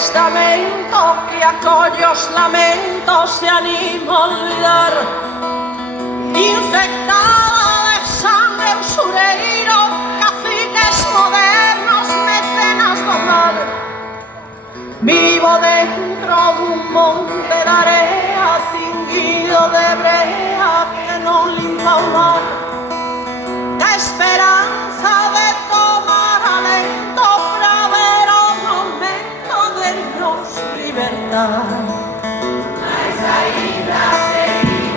testamento que a collos lamentos se anima a olvidar, infectada de sangre usureiro, caciques modernos, mecenas do mal. Vivo dentro dun monte de area tinguido de brea que non limpa o mar. A esperanza de tomar alento para ver o momento de nos libertar. Mais ainda seguimos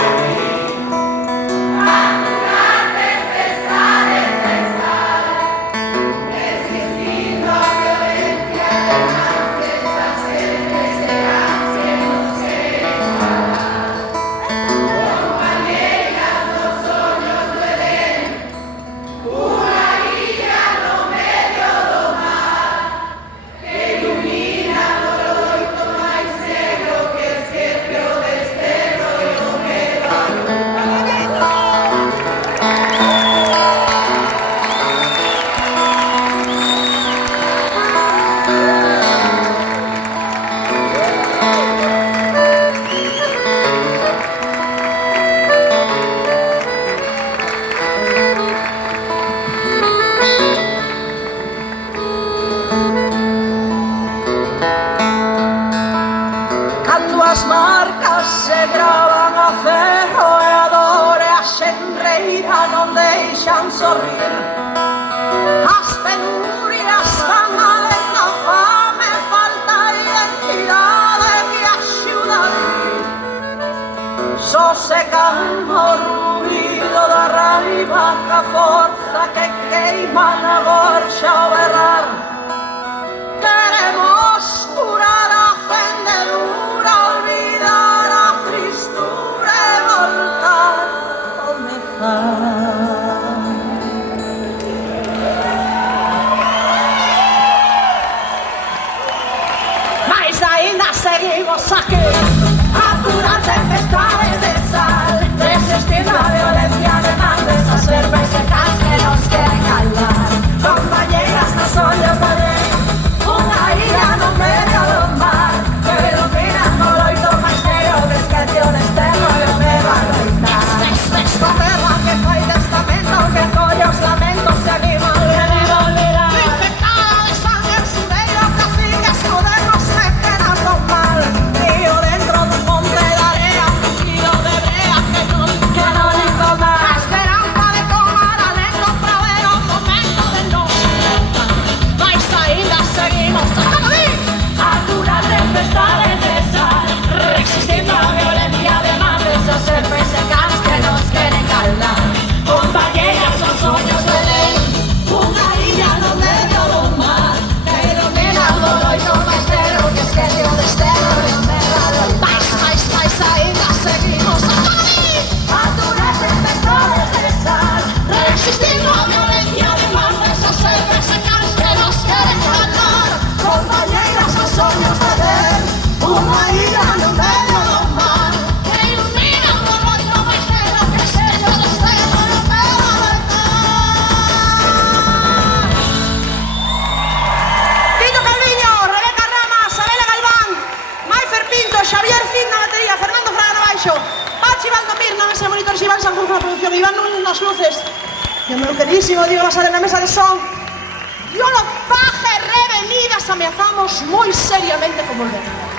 aquí, a curar tempestades de sal, resistindo a violencia de males, a siempre serán que nos queren parar. Compañeras dos soños do Edén, unha illa no medio do mar, que ilumina no loito máis negro que esquece o desterro e o medo a cando as marcas se gravan a ferro e a dor e a xenreira non deixan sorrir. As penurias van alén da fame, falta identidade que axuda a vivir. Só se calma o ruido da raiva ca forza que queima na gorxa ao berrar. Queremos curar a fendedura, olvidar a tristura e voltar a comezar. Mas ainda seguimos aquí, a curar tempestades de sal, resistindo a violencia de males, a serpes secas que nos quieren calar. Compañeras nos ollos de ley, unha illa no medio do mar, que ilumina o loito máis negro que esquece o desterro e o medo a loitar. Esta terra que fai testamento que colle os lamentos se anima a olvidar, infectada de sangre usureiro, caciques modernos, mecenas do mal. Río dentro dun monte de area tinguido de brea que non limpa o mar. A esperanza de tomar alento pra ver o momento de nos libertar. Mais ainda seguimos aquí, a curar tempestades de sal, resistindo a violencia de males, a serpes secas que nos queren calar. Compañeras son soños de ley, unha illa no medio do mar, que ilumina o loito máis negro que esquece o desterro e o medo a loitar. Mais ainda seguimos aquí, a curar tempestades de sal, resistindo a violencia de males, a serpes secas que nos queren calar. Compañeras son soños de ley, unha illa no medio do mar, que ilumina o loito máis negro que esquece o desterro e o medo a loitar. Tito Calviño, Rebeca Ramas, Abela Galván, Maifer Pinto, Xavier Cid na batería, Fernando Fraga no baixo, Pachi Valdomir na mesa de monitores, Iván Sanjurjo na producción, Iván Núñez nas luces, e o meu queridísimo Diego Basare na mesa de son. Yo no paje revenidas, ameazamos moi seriamente con volver.